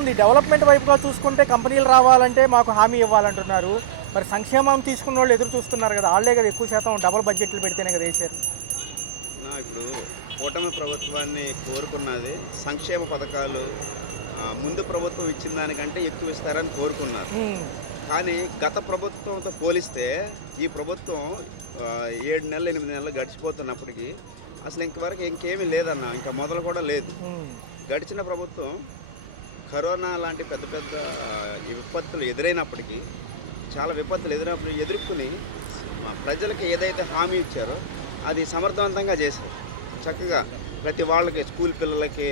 ఉంది. డెవలప్మెంట్ వైపుగా చూసుకుంటే కంపెనీలు రావాలంటే మాకు హామీ ఇవ్వాలంటున్నారు. మరి సంక్షేమం తీసుకున్న వాళ్ళు ఎదురు చూస్తున్నారు కదా, వాళ్ళే కదా ఎక్కువ శాతం డబుల్ బడ్జెట్లు పెడితేనే కదా వేసారు. ఇప్పుడు కూటమి ప్రభుత్వాన్ని కోరుకున్నది సంక్షేమ పథకాలు ముందు ప్రభుత్వం ఇచ్చిన దానికంటే ఎక్కువ ఇస్తారని కోరుకున్నారు. కానీ గత ప్రభుత్వంతో పోలిస్తే ఈ ప్రభుత్వం 7 నెలలు 8 నెలలు గడిచిపోతున్నప్పటికీ అసలు ఇంతవరకు ఇంకేమీ లేదన్న, ఇంకా మొదలు కూడా లేదు. గడిచిన ప్రభుత్వం కరోనా లాంటి పెద్ద పెద్ద విపత్తులు ఎదురైనప్పటికీ, చాలా విపత్తులు ఎదుర్కొని ప్రజలకి ఏదైతే హామీ ఇచ్చారో అది సమర్థవంతంగా చేశారు. చక్కగా ప్రతి వాళ్ళకి స్కూల్ పిల్లలకి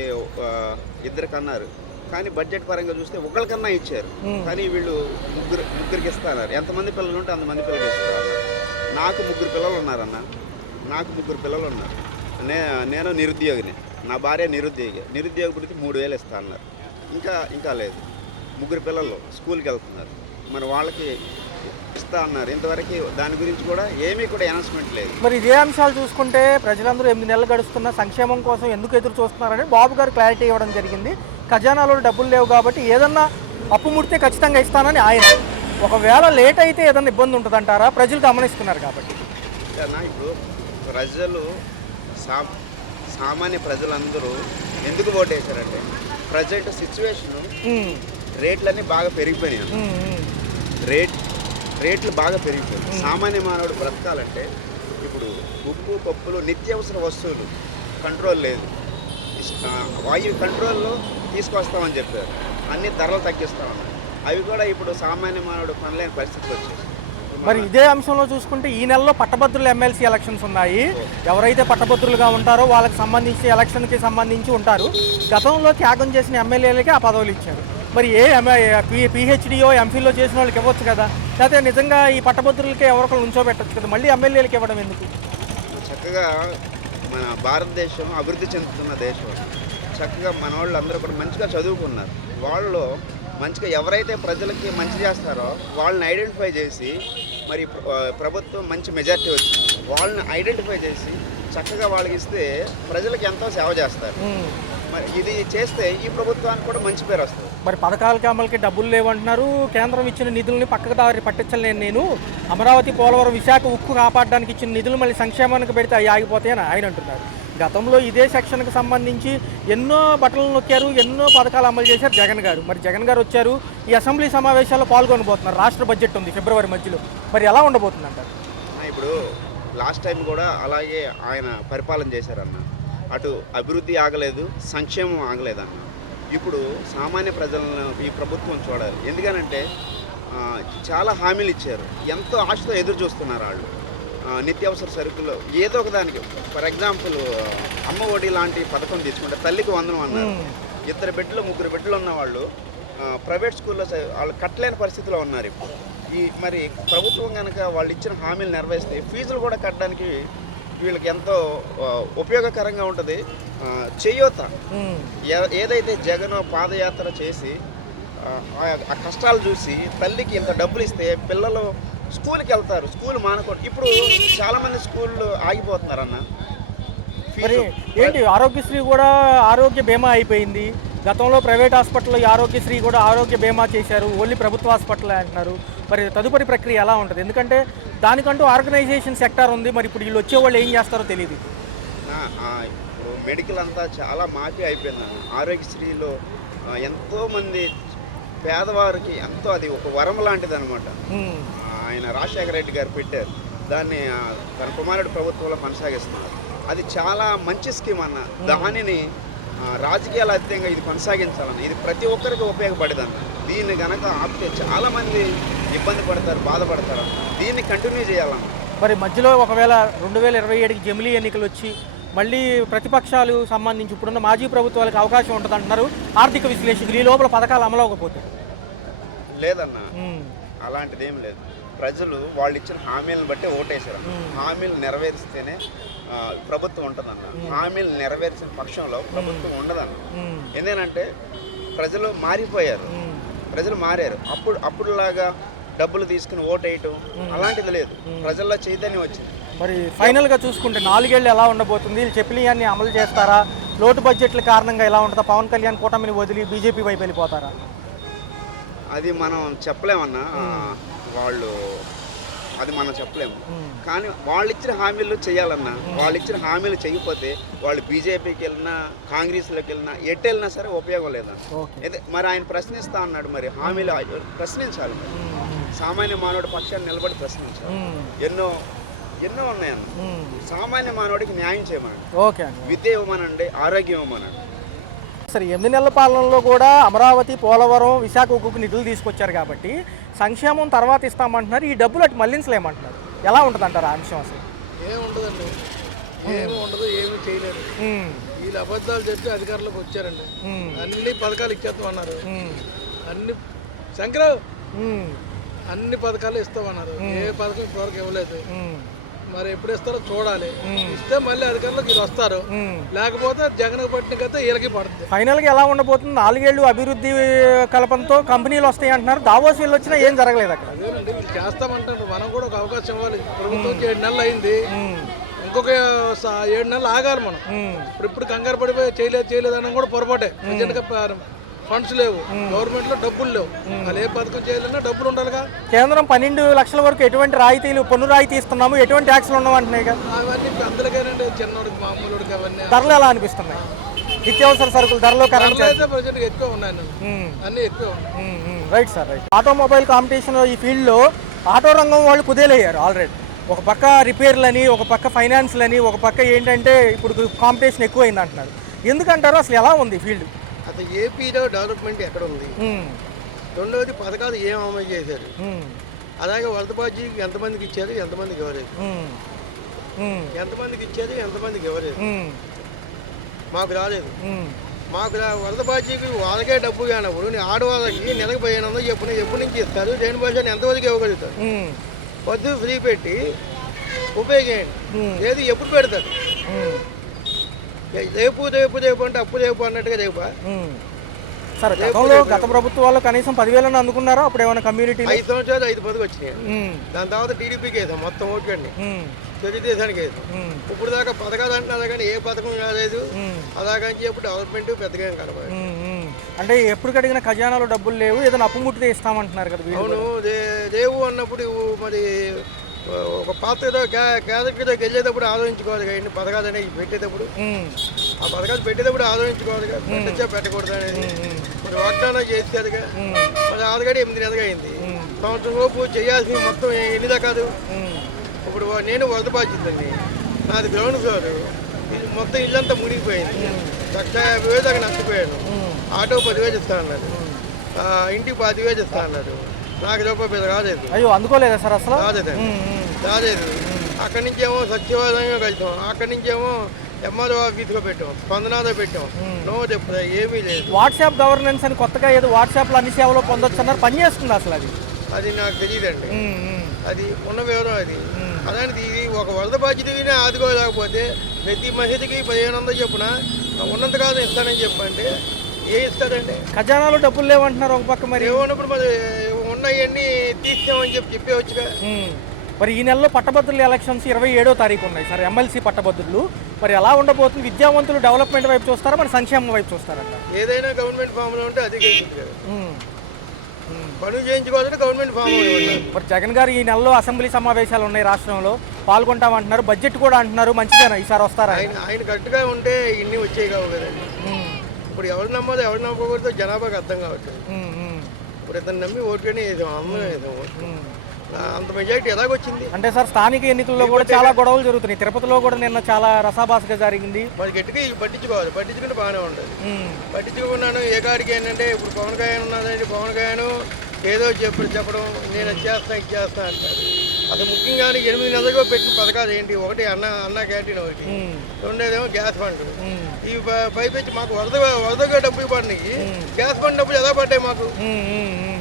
2 కన్నారు, కానీ బడ్జెట్ పరంగా చూస్తే ఒకరికన్నా ఇచ్చారు. కానీ వీళ్ళు ముగ్గురికి ఇస్తున్నారు. ఎంతమంది పిల్లలు ఉంటే అంతమంది పిల్లలు ఇస్తారు. నాకు 3 పిల్లలు ఉన్నారన్న, నాకు 3 పిల్లలు ఉన్నారు. నేను నిరుద్యోగిని, నా భార్య నిరుద్యోగ వృత్తి 3000 ఇస్తా అన్నారు. ఇంకా లేదు. 3 పిల్లలు స్కూల్కి వెళ్తున్నారు, మరి వాళ్ళకి ఇస్తా అన్నారు. ఇంతవరకు దాని గురించి కూడా ఏమీ కూడా అనౌన్స్మెంట్ లేదు. మరి ఇదే అంశాలు చూసుకుంటే ప్రజలందరూ 8 నెలలు గడుస్తున్న సంక్షేమం కోసం ఎందుకు ఎదురు చూస్తున్నారని బాబు గారు క్లారిటీ ఇవ్వడం జరిగింది. ఖజానాలో డబ్బులు లేవు కాబట్టి ఏదన్నా అప్పు ముడితే ఖచ్చితంగా ఇస్తానని ఆయన. ఒకవేళ లేట్ అయితే ఏదన్నా ఇబ్బంది ఉంటుందంటారా? ప్రజలు గమనిస్తున్నారు కాబట్టి. ఇప్పుడు ప్రజలు సామాన్య ప్రజలందరూ ఎందుకు ఓటేశారంటే ప్రజెంట్ సిచ్యువేషను రేట్లన్నీ బాగా పెరిగిపోయినాయి. రేట్లు బాగా పెరిగిపోయాయి. సామాన్య మానవుడు బ్రతకాలంటే ఇప్పుడు ఉప్పు పప్పులు నిత్యావసర వస్తువులు కంట్రోల్ లేదు. వాయు కంట్రోల్లో తీసుకొస్తామని చెప్పారు. అన్ని ధరలు తగ్గిస్తామన్నారు. అవి కూడా ఇప్పుడు సామాన్య మానవుడు కొనలేని పరిస్థితి వచ్చేసి. మరి ఇదే అంశంలో చూసుకుంటే ఈ నెలలో పట్టభద్రుల ఎమ్మెల్సీ ఎలక్షన్స్ ఉన్నాయి. ఎవరైతే పట్టభద్రులుగా ఉంటారో వాళ్ళకి సంబంధించి ఎలక్షన్కి సంబంధించి ఉంటారు. గతంలో త్యాగం చేసిన ఎమ్మెల్యేలకి ఆ పదవులు ఇచ్చారు. మరి పిహెచ్డియో ఎంఫిల్లో చేసిన వాళ్ళకి ఇవ్వచ్చు కదా, లేకపోతే నిజంగా ఈ పట్టభద్రులకి ఎవరికైనా ఉంచోబెట్టచ్చు కదా, మళ్ళీ ఎమ్మెల్యేలకు ఇవ్వడం ఎందుకు? చక్కగా మన భారతదేశం అభివృద్ధి చెందుతున్న దేశం. చక్కగా మన వాళ్ళు అందరూ కూడా మంచిగా చదువుకున్నారు. వాళ్ళు మంచిగా ఎవరైతే ప్రజలకి మంచి చేస్తారో వాళ్ళని ఐడెంటిఫై చేసి, మరి ప్రభుత్వం మంచి మెజారిటీ వచ్చింది, వాళ్ళని ఐడెంటిఫై చేసి చక్కగా వాళ్ళకి ఇస్తే ప్రజలకు ఎంతో సేవ చేస్తారు. మరి ఇది చేస్తే ఈ ప్రభుత్వానికి కూడా మంచి పేరు వస్తుంది. మరి పథకాలకి అమలుకి డబ్బులు లేవంటున్నారు. కేంద్రం ఇచ్చిన నిధులని పక్కకు దారి పట్టించలేను నేను. అమరావతి, పోలవరం, విశాఖ ఉక్కు కాపాడడానికి ఇచ్చిన నిధులు మళ్ళీ సంక్షేమానికి పెడితే అవి ఆగిపోతాయని ఆయన అంటున్నారు. గతంలో ఇదే సెక్షన్కి సంబంధించి ఎన్నో బట్టలు నొక్కారు, ఎన్నో పథకాలు అమలు చేశారు జగన్ గారు. మరి జగన్ గారు వచ్చారు, ఈ అసెంబ్లీ సమావేశాల్లో పాల్గొనబోతున్నారు. రాష్ట్ర బడ్జెట్ ఉంది ఫిబ్రవరి మధ్యలో. మరి ఎలా ఉండబోతుంది అంటారు? ఇప్పుడు లాస్ట్ టైం కూడా అలాగే ఆయన పరిపాలన చేశారన్న. అటు అభివృద్ధి ఆగలేదు, సంక్షేమం ఆగలేదన్న. ఇప్పుడు సామాన్య ప్రజలను ఈ ప్రభుత్వం చూడాలి. ఎందుకనంటే చాలా హామీలు ఇచ్చారు, ఎంతో ఆశతో ఎదురు చూస్తున్నారు వాళ్ళు. నిత్యావసర సరుకులు ఏదో ఒక దానికి, ఫర్ ఎగ్జాంపుల్ అమ్మ ఒడి లాంటి పథకం తీసుకుంటే తల్లికి 100 అన్నారు. 2 బిడ్డలు 3 బిడ్డలు ఉన్న వాళ్ళు ప్రైవేట్ స్కూల్లో వాళ్ళు కట్టలేని పరిస్థితిలో ఉన్నారు. ఇప్పుడు మరి ప్రభుత్వం కనుక వాళ్ళు ఇచ్చిన హామీలు నెరవేరిస్తే ఫీజులు కూడా కట్టడానికి వీళ్ళకి ఎంతో ఉపయోగకరంగా ఉంటుంది. చేయూత ఏదైతే జగన్ పాదయాత్ర చేసి ఆ కష్టాలు చూసి తల్లికి ఇంత డబ్బులు ఇస్తే పిల్లలు స్కూల్కి వెళ్తారు, స్కూల్ మానకూడదు. ఇప్పుడు చాలామంది స్కూళ్ళు ఆగిపోతున్నారు అన్న. మరి ఏంటి ఆరోగ్యశ్రీ కూడా ఆరోగ్య బీమా అయిపోయింది. గతంలో ప్రైవేట్ హాస్పిటల్లో ఆరోగ్యశ్రీ కూడా ఆరోగ్య బీమా చేశారు, ఓన్లీ ప్రభుత్వ హాస్పిటల్ అంటున్నారు. మరి తదుపరి ప్రక్రియ ఎలా ఉంటుంది? ఎందుకంటే దానికంటూ ఆర్గనైజేషన్ సెక్టార్ ఉంది. మరి ఇప్పుడు వీళ్ళు వచ్చేవాళ్ళు ఏం చేస్తారో తెలియదు. ఇప్పుడు మెడికల్ అంతా చాలా మాఫీ అయిపోయిందన్న. ఆరోగ్యశ్రీలో ఎంతోమంది పేదవారికి ఎంతో అది ఒక వరం లాంటిది అనమాట. ఆయన రాజశేఖర రెడ్డి గారు పెట్టారు, దాన్ని తన కుమారుడు ప్రభుత్వంలో కొనసాగిస్తున్నారు. అది చాలా మంచి స్కీమ్ అన్న. దానిని రాజకీయాల అతీతంగా ఇది కొనసాగించాలన్న. ఇది ప్రతి ఒక్కరికి ఉపయోగపడేదన్న. దీన్ని కనుక ఆపితే చాలామంది ఇబ్బంది పడతారు, బాధపడతారన్న. దీన్ని కంటిన్యూ చేయాలన్న. మరి మధ్యలో ఒకవేళ 2027కి జమిలీ ఎన్నికలు వచ్చి మళ్ళీ ప్రతిపక్షాలు సంబంధించి ఇప్పుడున్న మాజీ ప్రభుత్వాలకు అవకాశం ఉంటుంది అంటున్నారు ఆర్థిక విశ్లేషకులు. ఈ లోపల పథకాలు అమలు అవ్వకపోతే? లేదన్న, అలాంటిది ఏం లేదు. ప్రజలు వాళ్ళు ఇచ్చిన హామీలను బట్టి ఓటేశారు. హామీలు నెరవేరిస్తేనే ప్రభుత్వం ఉంటుందన్న. హామీలు నెరవేర్చిన పక్షంలో ప్రభుత్వం ఉండదన్న. ఎందుకంటే ప్రజలు మారిపోయారు, ప్రజలు మారారు. అప్పుడులాగా డబ్బులు తీసుకుని ఓటేయటం అలాంటిది లేదు. ప్రజల్లో చైతన్యం వచ్చింది. మరి ఫైనల్గా చూసుకుంటే 4 ఏళ్ళు ఎలా ఉండబోతుంది? వీళ్ళు చెప్పినవన్నీ అమలు చేస్తారా? లోటు బడ్జెట్ల కారణంగా ఎలా ఉంటుందా? పవన్ కళ్యాణ్ కూటమిని వదిలి బీజేపీ వైపు వెళ్ళిపోతారా? అది మనం చెప్పలేమన్నా. వాళ్ళు అది మనం చెప్పలేము. కానీ వాళ్ళు ఇచ్చిన హామీలు చేయాలన్నా, వాళ్ళు ఇచ్చిన హామీలు చేయకపోతే వాళ్ళు బీజేపీకి వెళ్ళినా కాంగ్రెస్లోకి వెళ్ళినా ఎటు వెళ్ళినా సరే ఉపయోగం లేదన్న. మరి ఆయన ప్రశ్నిస్తా అన్నాడు, మరి హామీలు ప్రశ్నించాలి. సామాన్య మానవుడి పక్షాన్ని నిలబడి ప్రశ్నించాలి. ఎన్నో ఎన్నో ఉన్నాయన్న. సామాన్య మానవుడికి న్యాయం చేయమనండి, ఓకే, విద్య ఇవ్వమనండి, ఆరోగ్యం ఇవ్వమనండి. సరే, 8 నెలల పాలనలో కూడా అమరావతి, పోలవరం, విశాఖ ఉక్కుకు నిధులు తీసుకొచ్చారు కాబట్టి సంక్షేమం తర్వాత ఇస్తామంటున్నారు. ఈ డబ్బులు అటు మళ్లించలేమంటున్నారు. ఎలా ఉంటుంది అంటారు ఆ అంశం? అసలు ఏముండదండి, ఏమి ఉండదు, ఏమి చేయలేదు. వీళ్ళు అబద్ధాలు చెప్పి అధికారంలోకి వచ్చారండి. అన్ని పథకాలు ఇచ్చేస్తామన్నారు. అన్ని శంకరావు అన్ని పథకాలు ఇస్తామన్నారు. ఏ పథకం ఇప్పటివరకు ఇవ్వలేదు. మరి ఎప్పుడు ఇస్తారో చూడాలి. ఇస్తే మళ్ళీ అధికారులకు వీళ్ళు వస్తారు, లేకపోతే జగన్ పట్టిన కదా వీళ్ళకి పడుతుంది. ఫైనల్ గా ఎలా ఉండబోతుంది? 4 ఏళ్ళు అభివృద్ధి కల్పనతో కంపెనీలు వస్తాయి అంటున్నారు. దావోస్ వీళ్ళు వచ్చినా ఏం జరగలేదు అక్కడ. అదేనండి, వీళ్ళు చేస్తామంటారు. మనం కూడా ఒక అవకాశం ఇవ్వాలి. ప్రభుత్వం 7 నెలలు అయింది, ఇంకొక 7 నెలలు ఆగాలి మనం. ఇప్పుడు కంగారు పడిపోయి చేయలేదు అన్న కూడా పొరపాటే. ఫండ్స్ లేవు, గవర్నమెంట్ లో డబ్బులు లేవు. వాళ్ళు ఏ పథకం చేయాలన్నా డబ్బులు ఉండాలిగా. కేంద్రం 12 లక్షల వరకు ఎటువంటి రాయితీలు, పన్ను రాయితీ ఇస్తున్నాము, ఎటువంటి ట్యాక్స్లు ఉండవంటున్నాయి కదా. అవన్నీ అందరికైనా చిన్నోడికి మామూలుడికి అవన్నీ. ధరలు ఎలా అనిపిస్తున్నాయి? నిత్యావసర సరుకులు ధరలు అయితే ప్రజెంట్ ఎక్కువ ఉన్నాయి, అన్ని ఎక్కువ. Right sir, right. Automobile competition ఈ ఫీల్డ్లో ఆటో రంగం వాళ్ళు కుదేలయ్యారు ఆల్రెడీ. ఒక పక్క రిపేర్లని, ఒక పక్క ఫైనాన్స్లని, ఒక పక్క ఏంటంటే ఇప్పుడు కాంపిటీషన్ ఎక్కువైంది అంటున్నారు. ఎందుకంటారు? అసలు ఎలా ఉంది ఫీల్డ్? అసలు ఏపీలో డెవలప్మెంట్ ఎక్కడ ఉంది? రెండవది పథకాలు ఏం అమలు చేశారు? అలాగే వరద బాధ్యతకి ఎంతమందికి ఇచ్చారు, ఎంతమందికి ఇవ్వలేదు? ఎంతమందికి ఇచ్చారు, ఎంతమందికి ఇవ్వలేదు? మాకు రాలేదు. మాకు వరద బాధ్యతకి వాళ్ళకే డబ్బు కానప్పుడు ఆడవాళ్ళకి నెలకు 1500 ఎప్పటి నుంచి ఇస్తారు? దేని భాషను ఎంతవరకు ఇవ్వగలుగుతారు? పొద్దు ఫ్రీ పెట్టి ఉపయోగించండి. ఏది ఎప్పుడు పెడతారు? రేపు రేపు రేపు అంటే అప్పు రేపు అన్నట్టుగా రేపా? సరే, గత ప్రభుత్వాల్లో కనీసం 10,000 అందుకున్నారా? అప్పుడు ఏమైనా కమ్యూనిటీ 5 సంవత్సరాలు 5 పదవి వచ్చినాయి. దాని తర్వాత టీడీపీకి వేసాం మొత్తం ఓటుకండి, తెలుగుదేశానికి వేసాం. ఇప్పుడు దాకా పథకాలు అంటున్నారు కానీ ఏ పథకం రాలేదు. అలాగని చెప్పి డెవలప్మెంట్ పెద్దగా ఏం కనబడదు. అంటే ఎప్పుడు కడిగిన ఖజానాలో డబ్బులు లేవు, ఏదైనా అప్పు ముట్టితే ఇస్తామంటున్నారు కదా. అవును, లేవు అన్నప్పుడు మరి ఒక పాత్రతో క్యారెక్టర్కి వెళ్ళేటప్పుడు ఆలోచించుకోవాలి కదా. ఇన్ని పథకాలు అనేవి పెట్టేటప్పుడు, ఆ పథకాలు పెట్టేటప్పుడు ఆలోచించుకోవాలి కదా, పెట్టచ్చా పెట్టకూడదు అనేది. మరి వాగ్దానం చేసేదిగా. మరి ఆల్రెడీ 8 నెలలుగా అయింది. సంవత్సరం లోపు చేయాల్సింది మొత్తం ఎన్ని రకాలు. ఇప్పుడు నేను వరద బాధ్యతండి, నాది గ్రౌండ్ ఫ్లోర్, మొత్తం ఇల్లంతా మునిగిపోయింది. 1,50,000 దాకా నష్టపోయాను. ఆటో 10,000 ఇస్తా అన్నారు, ఇంటికి 10,000 ఇస్తా అన్నారు. నాకు రూపాయి రాలేదు. అయ్యో, అందుకోలేదా సార్? అసలు రాలేదు. అక్కడి నుంచేమో సచివాలయంగా కలిసాం, అక్కడి నుంచేమో ఎంఆర్ఓ ఆఫీస్లో పెట్టాం, స్పందనలో పెట్టాం. నో చెప్పు, ఏమీ లేదు. వాట్సాప్ గవర్నెన్స్ అని కొత్తగా ఏదో వాట్సాప్లో అన్ని సేవలు పొందొచ్చు అన్నారు. పని చేస్తుంది అసలు అది? అది నాకు తెలియదండి. అది ఉన్న వివరం అది. అలాంటిది ఒక వరద బాధ్యతని ఆదుకోలేకపోతే ప్రతి మహిళకి 1500 చెప్పున ఉన్నంతకాలం ఇస్తానని చెప్పంటే ఏ ఇస్తాడండి? ఖజానాలో డబ్బులు లేవంటున్నారు ఒక పక్క. మరి ఏమన్నప్పుడు మరి ఉన్నవన్నీ తీస్తామని చెప్పేవచ్చుగా. మరి ఈ నెలలో పట్టభద్రుల ఎలక్షన్స్ 27వ తారీఖు ఉన్నాయి సార్, ఎమ్మెల్సీ పట్టభద్రులు. మరి ఎలా ఉండబోతుంది? విద్యావంతులు డెవలప్మెంట్ వైపు చూస్తారా, మరి సంక్షేమం వైపు చూస్తారంట? ఏదైనా గవర్నమెంట్ ఫామ్లో ఉంటే అది కదా, పనులు చేయించుకోవాలంటే గవర్నమెంట్ ఫామ్. మరి జగన్ గారు ఈ నెలలో అసెంబ్లీ సమావేశాలు ఉన్నాయి రాష్ట్రంలో, పాల్గొంటామంటున్నారు. బడ్జెట్ కూడా అంటున్నారు. మంచిదేనా ఈసారి వస్తారా? ఆయన కరెక్ట్గా ఉంటే ఇన్ని వచ్చేవి కావు కదండి. ఇప్పుడు ఎవరు నమ్మాలో ఎవరు నమ్మకూడదో జనాభాకి అర్థం కావట్లేదు. ఇప్పుడు ఇతను నమ్మి ఓటుకని వేసాం, అమ్మ వేసాం. అంత మెజారిటీ ఎలాగొచ్చింది అంటే సార్, స్థానిక ఎన్నికల్లో కూడా చాలా గొడవలు జరుగుతున్నాయి. తిరుపతిలో కూడా నిన్న చాలా రసాభాసగా జరిగింది. మరి గట్టిగా పట్టించుకోవాలి, పట్టించుకుంటే బాగానే ఉంటుంది. పట్టించుకున్నాను ఏ కాడికి ఏంటంటే ఇప్పుడు పవన్ కళ్యాణ్ ఉన్నదండి, పవన్ కళ్యాణ్ ఏదో చెప్పడం నేను ఇది చేస్తా అంటారు. అసలు ముఖ్యంగా 8 నెలలుగా పెట్టిన పథకాలు ఏంటి? ఒకటి అన్న క్యాంటీన్, ఒకటి రెండేదేమో గ్యాస్ ఫండ్. ఈ పైపెచ్చి మాకు వరదగా డబ్బులు పడినాయి. గ్యాస్ ఫండ్ డబ్బులు ఎలా పడ్డాయి మాకు?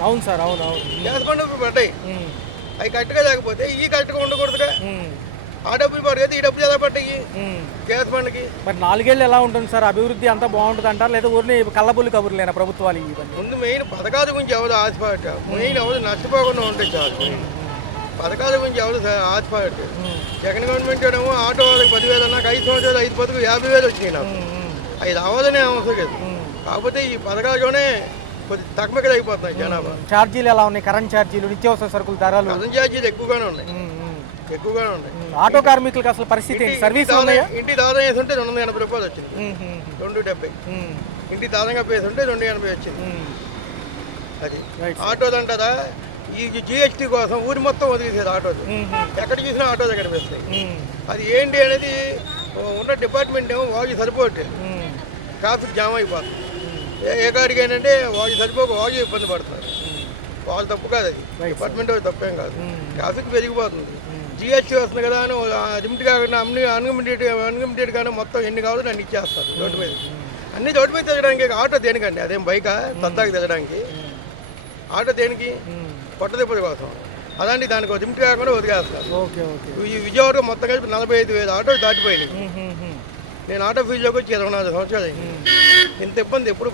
అవును సార్, అవును. గ్యాస్ ఫండ్ డబ్బులు పడ్డాయి. అవి కరెక్ట్గా లేకపోతే ఈ కరెక్ట్గా ఉండకూడదుగా. ఆ డబ్బులు పడదు, ఈ డబ్బులు ఎలా పడ్డాయి గ్యాస్ ఫండ్కి? మరి 4 ఏళ్ళు ఎలా ఉంటుంది సార్? అభివృద్ధి అంతా బాగుంటుంది అంటారు, లేదా ఊరిని కళ్ళబుల్లి కబుర్లేనా ప్రభుత్వాలు? ముందు మెయిన్ పథకాల గురించి ఎవరు ఆశపడ, మెయిన్ ఎవరు నష్టపోకుండా ఉంటే చాలు. పథకాల గురించి ఎవరు ఆశపడట్టు. జగన్ గవర్నమెంట్ ఏమో ఆటో వాళ్ళకి 10,000 అన్నాక 5 సంవత్సరాలు 5 పథకం 50,000 వచ్చినాయి నాకు. అవి రావాలనే అవసరం లేదు. కాకపోతే ఈ పథకాలలోనే కొద్ది తక్కువగా అయిపోతున్నాయి జనాభా. ఛార్జీలు ఎలా ఉన్నాయి? కరెంట్ ఛార్జీలు, నిత్యావసర సరుకుల ధరలు, కరెంట్ ఛార్జీలు ఎక్కువగానే ఉన్నాయి. ఆటో కార్మికులకు అసలు పరిస్థితి ఏంటి? సర్వీస్ ఉన్నాయా? ఇంటి దాదాపు వేసి ఉంటే 280 రూపాయలు వచ్చింది, 270. ఇంటి దాదాగా వేసి ఉంటే 280 వచ్చింది. అది ఆటోలు అంటారా, ఈ జిఎస్టీ కోసం ఊరి మొత్తం వదిలేసేది ఆటోలు. ఎక్కడ చూసినా ఆటోలు కనిపిస్తాయి. అది ఏంటి అనేది ఉన్న డిపార్ట్మెంట్ ఏమో వాగి సరిపోవట్లేదు, ట్రాఫిక్ జామ్ అయిపోతుంది. ఏ కాడికి ఏంటంటే వాగి సరిపోక వాగి ఇబ్బంది పడుతున్నారు. వాళ్ళు తప్పు కాదు, అది డిపార్ట్మెంట్ తప్పేం కాదు. ట్రాఫిక్ పెరిగిపోతుంది. జిఎస్టీ వస్తుంది కదా అని లిమిట్ కాకుండా అన్లిమిటెడ్ కానీ మొత్తం ఎన్ని కావాలో అన్ని ఇచ్చేస్తారు రోడ్డు మీద. అన్ని రోడ్డు మీద తిరగడానికి ఆటో దేనికండి? అదేం బైక్ సరదాకి తిరగడానికి. ఆటో దేనికి? పొట్ట తిప్పటి కోసం. అలాంటి దానికి లిమిట్ కాకుండా వదిలేస్తారు. ఈ విజయవాడ మొత్తం కలిపి 45,000 ఆటోలు దాటిపోయినాయి. నేను ఆటో ఫీల్డ్లోకి వచ్చి 24 సంవత్సరాలు అయింది. ఇంత ఇబ్బంది ఎప్పుడు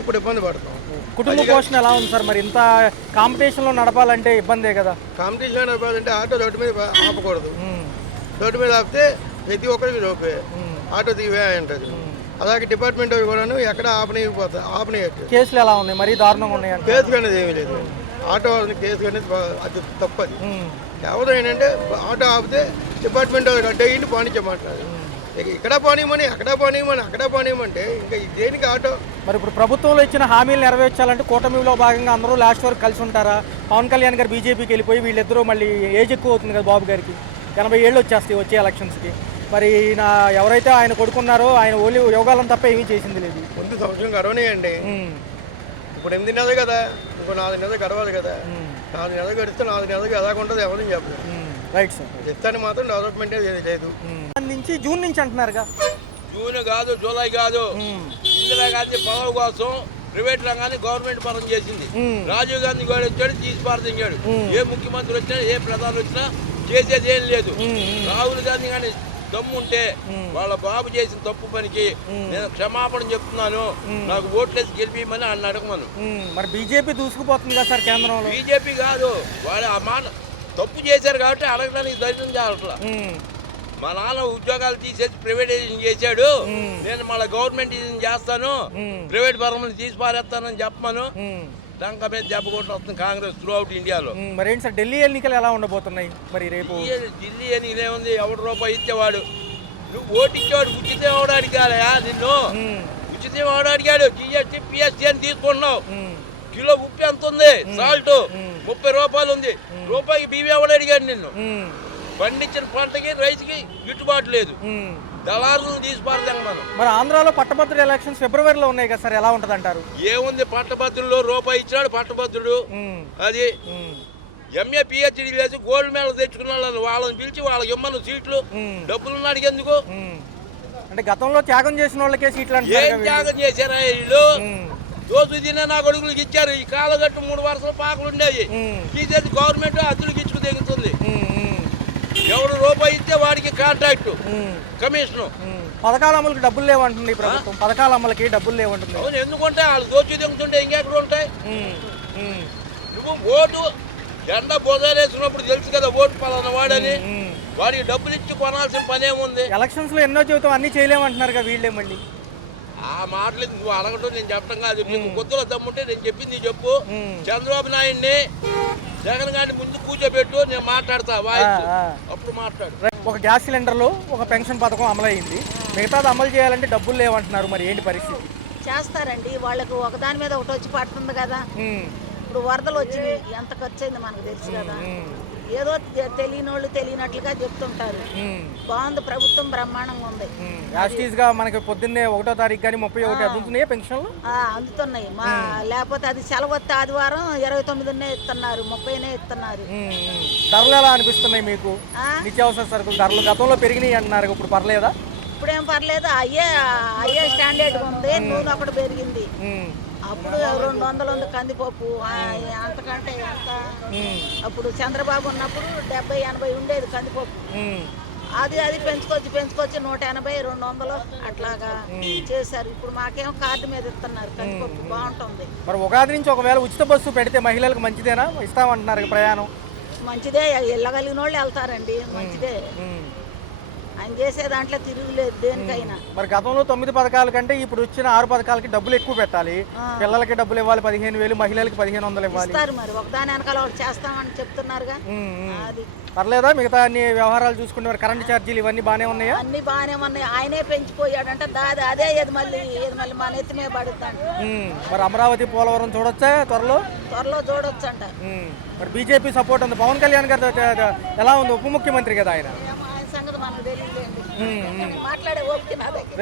ఇప్పుడు ఇబ్బంది పడతాం. కుటుంబ పోషణ ఎలా ఉంది సార్? మరి ఇంత కాంపిటీషన్లో నడపాలంటే ఇబ్బందే కదా. కాంపిటీషన్లో నడపాలంటే ఆటో రోడ్డు మీద ఆపకూడదు. రోడ్డు మీద ఆపితే ప్రతి ఒక్కరికి లోపే ఆటో దివే అంటారు. అలాగే డిపార్ట్మెంట్ కూడాను ఎక్కడ ఆపనీయట్లేదు. కేసులు ఎలా ఉన్నాయి? మరీ దారుణంగా ఉన్నాయి. కేసులు అనేది ఏమీ లేదు. ఆటో కేసు అనేది అది తప్పది. ఎవరు ఏంటంటే ఆటో ఆపితే డిపార్ట్మెంట్ అడ్డగిండి పానించమంటారు. ఇక్కడ పానీయమని అక్కడ పానీయమంటే ఇంకా దేనికి ఆటో? మరి ఇప్పుడు ప్రభుత్వంలో ఇచ్చిన హామీలు నెరవేర్చాలంటే కూటమిలో భాగంగా అందరూ లాస్ట్ వరకు కలిసి ఉంటారా? పవన్ కళ్యాణ్ గారు బీజేపీకి వెళ్ళిపోయి వీళ్ళిద్దరూ మళ్ళీ ఏజ్ ఎక్కువ అవుతుంది కదా బాబు గారికి, 80 ఏళ్ళు వచ్చేస్తాయి వచ్చే ఎలక్షన్స్కి. మరి ఎవరైతే ఆయన కొడుకున్నారో ఆయన ఓన్లీ యోగాలను తప్ప ఏమీ చేసింది లేదు. ముందు సంవత్సరం గడవనేయండి. ఇప్పుడు 8 నెలలు కదా, ఇంకో 4 నెలలు గడవాలి కదా. 4 నెలలు గడిస్తే 4 నెలలకు ఎలాగ ఉంటుంది ఎవరైనా చెప్పలేదు. Right sir. చెప్తాను మాత్రం డెవలప్మెంట్ లేదు. జూన్ నుంచి అంటున్నారుగా. జూన్ కాదు, జూలై కాదు. ఇందిరా గాంధీ పదవి కోసం ప్రైవేట్ రంగాన్ని గవర్నమెంట్ పరం చేసింది. రాజీవ్ గాంధీ కూడా వచ్చాడు, తీసి పారదించాడు. ఏ ముఖ్యమంత్రి వచ్చినా ఏ ప్రధాని వచ్చినా చేసేది ఏం లేదు. రాహుల్ గాంధీ కానీ దమ్ముంటే వాళ్ళ బాబు చేసిన తప్పు పనికి నేను క్షమాపణ చెప్తున్నాను, నాకు ఓట్లేసి గెలిపిమని ఆయన అడగమను. మరి బీజేపీ దూసుకుపోతుంది కదా సార్ కేంద్రంలో. బీజేపీ కాదు, వాళ్ళు ఆ మాట తప్పు చేశారు కాబట్టి అడగడానికి ధైర్యం చేయాలట్లా. మా నాన్న ఉద్యోగాలు తీసేసి ప్రైవేటైజేషన్ చేశాడు, నేను మళ్ళీ గవర్నమెంట్ చేస్తాను, ప్రైవేట్ పరమని తీసి పారేస్తానని చెప్పమను. టంక మీద దెబ్బ కొట్టి వస్తుంది కాంగ్రెస్ త్రూ అవుట్ ఇండియాలో. మరి ఏంటి సార్ ఢిల్లీ ఎన్నికలు ఎలా ఉండబోతున్నాయి మరి రేపు? ఢిల్లీ ఎన్నికలు ఏముంది, ఎవడు రూపాయి ఇచ్చేవాడు, నువ్వు ఓటు ఇచ్చేవాడు ఉచితం ఎవడు అడిగాలయా నిన్ను? ఉచితం ఎవడు అడిగాడు? జిఎస్టీ పిఎస్టీ అని తీసుకుంటున్నావు. కిలో ఉప్పు ఎంత ఉంది? సాల్ట్ 30 రూపాయలు ఉంది. రూపాయికి బియ్యం ఎవడు అడిగాడు నిన్ను? పండించిన పంటకి రైతుకి గిట్టుబాటు లేదు, దళారులను తీసిపారదాం మనం. మరి ఆంధ్రాలో పట్టభద్రుల ఎలక్షన్స్ ఫిబ్రవరిలో ఉన్నాయి కదా సార్, ఎలా ఉంటది అంటారు? ఏముంది, పట్టభద్రుల్లో రూపాయి ఇచ్చాడు పట్టభద్రుడు. అది ఎంఏ పిహెచ్డీ లేచి గోల్డ్ మెడల్ తెచ్చుకున్న వాళ్ళని పిలిచి వాళ్ళకి ఇమ్మను సీట్లు. డబ్బులు అడిగేందుకు? అంటే గతంలో త్యాగం చేసిన వాళ్ళకే సీట్లు అంటే ఏం త్యాగం చేశారా వీళ్ళు? దోసు తినే నా కొడుకులకి ఇచ్చారు. ఈ కాలగట్టు 3 వరుసలు పాకలు ఉండేవి, తీసేసి గవర్నమెంట్ అతులకు ఇచ్చుకు దిగుతుంది. ఎవడు రూపాయి ఇస్తే వాడికి కాంట్రాక్ట్ కమిషన్. పథకాల అమలుకి డబ్బులు లేవంటుంది ప్రభుత్వం. పథకాల అమలుకి డబ్బులు లేవంటుంది. అవును, ఎందుకంటే వాళ్ళు దోచి దిగుతుంటే ఇంకెక్కడ ఉంటాయి? నువ్వు ఓటు ఎండ బోధాలేసినప్పుడు తెలుసు కదా ఓటు పలానా వాడని. వాడికి డబ్బులు ఇచ్చి కొనాల్సిన పని ఏముంది? ఎలక్షన్స్ లో ఎన్నో చెబుతాం, అన్ని చేయలేమంటున్నారు కదా వీళ్ళే. మళ్ళీ ఆ మాటలు నువ్వు అడగటం నేను చెప్పడం కాదు. నీకు కొద్దిగా దమ్ముంటే నేను చెప్పింది చెప్పు. చంద్రబాబు నాయుడిని జగన్ గారిని ముందు కూర్చోబెట్టు, నేను మాట్లాడతా వాయిస్, అప్పుడు మాట్లాడు. ఒక గ్యాస్ సిలిండర్లో ఒక పెన్షన్ పథకం అమలైంది, మిగతాది అమలు చేయాలంటే డబ్బులు లేవంటున్నారు. మరి ఏంటి పరిస్థితి? చేస్తారండి, వాళ్ళకు ఒకదాని మీద ఒకటి వచ్చి పడుతుంది కదా. ఇప్పుడు వరదలు వచ్చినాయి, ఎంత ఖర్చు అయింది మనకు తెలుసు కదా. ఏదో తెలియని వాళ్ళు తెలియనట్లుగా చెప్తుంటారు. బాగుంది, ప్రభుత్వం బ్రహ్మాండంగా ఉంది. యాస్టీస్గా మనకి పొద్దున్నే 1వ తారీఖు కానీ 31 అందుతున్నాయి పెన్షన్లు. అందుతున్నాయి. లేకపోతే అది సెలవు వస్తే ఆదివారం 29నే ఇస్తున్నారు, 30నే ఇస్తున్నారు. ధరలు ఎలా అనిపిస్తున్నాయి మీకు? నిత్యావసర సరుకులు ధరలు గతంలో పెరిగినాయి అంటున్నారు, ఇప్పుడు పర్లేదా? ఇప్పుడేం పర్లేదు, అయ్యే స్టాండర్డ్ ఉంది. నూనె ఒకటి పెరిగింది. అప్పుడు 200 ఉంది కందిపప్పు, అంతకంటే ఎంత. అప్పుడు చంద్రబాబు ఉన్నప్పుడు 70-80 ఉండేది కందిపప్పు. అది పెంచుకొచ్చి 180, 200 అట్లాగా చేశారు. ఇప్పుడు మాకేమో కార్డు మీద ఇస్తున్నారు కందిపప్పు, బాగుంటుంది. మరి ఉగాది నుంచి ఒకవేళ ఉచిత బస్సు పెడితే మహిళలకు మంచిదేనా? ఇస్తామంటున్నారు ప్రయాణం. మంచిదే, వెళ్ళగలిగిన వాళ్ళు వెళ్తారండి, మంచిదే. ఆయన చేసే దాంట్లో తిరుగులేదు దేనికైనా. మరి గతంలో 9 పథకాల కంటే ఇప్పుడు వచ్చిన 6 పథకాలకి డబ్బులు ఎక్కువ పెట్టాలి. పిల్లలకి డబ్బులు ఇవ్వాలి 15,000, మహిళలకి 1,500 ఇవ్వాలి. ఇస్తారు మరి ఒకదాని వెనకాల ఒకటి చేస్తామని చెప్తున్నారుగా. అది పర్లేదా? మిగతా అన్ని వ్యవహారాలు చూసుకుంటే కరెంట్ ఛార్జీలు ఇవన్నీ బాగానే ఉన్నాయా? అన్ని బాగానే ఉన్నాయి. ఆయనే పెంచిపోయాడంటే అదే ఏది మళ్ళీ మా నెత్తి మీద పడుతాడు. మరి అమరావతి పోలవరం చూడొచ్చా త్వరలో చూడొచ్చంట. మరి బీజేపీ సపోర్ట్ ఉంది. పవన్ కళ్యాణ్ గారు ఎలా ఉంది? ఉప ముఖ్యమంత్రి కదా ఆయన. ఆయన సంగతి మనకు తెలియదండి. మాట్లాడే ఓపిక నా దగ్గర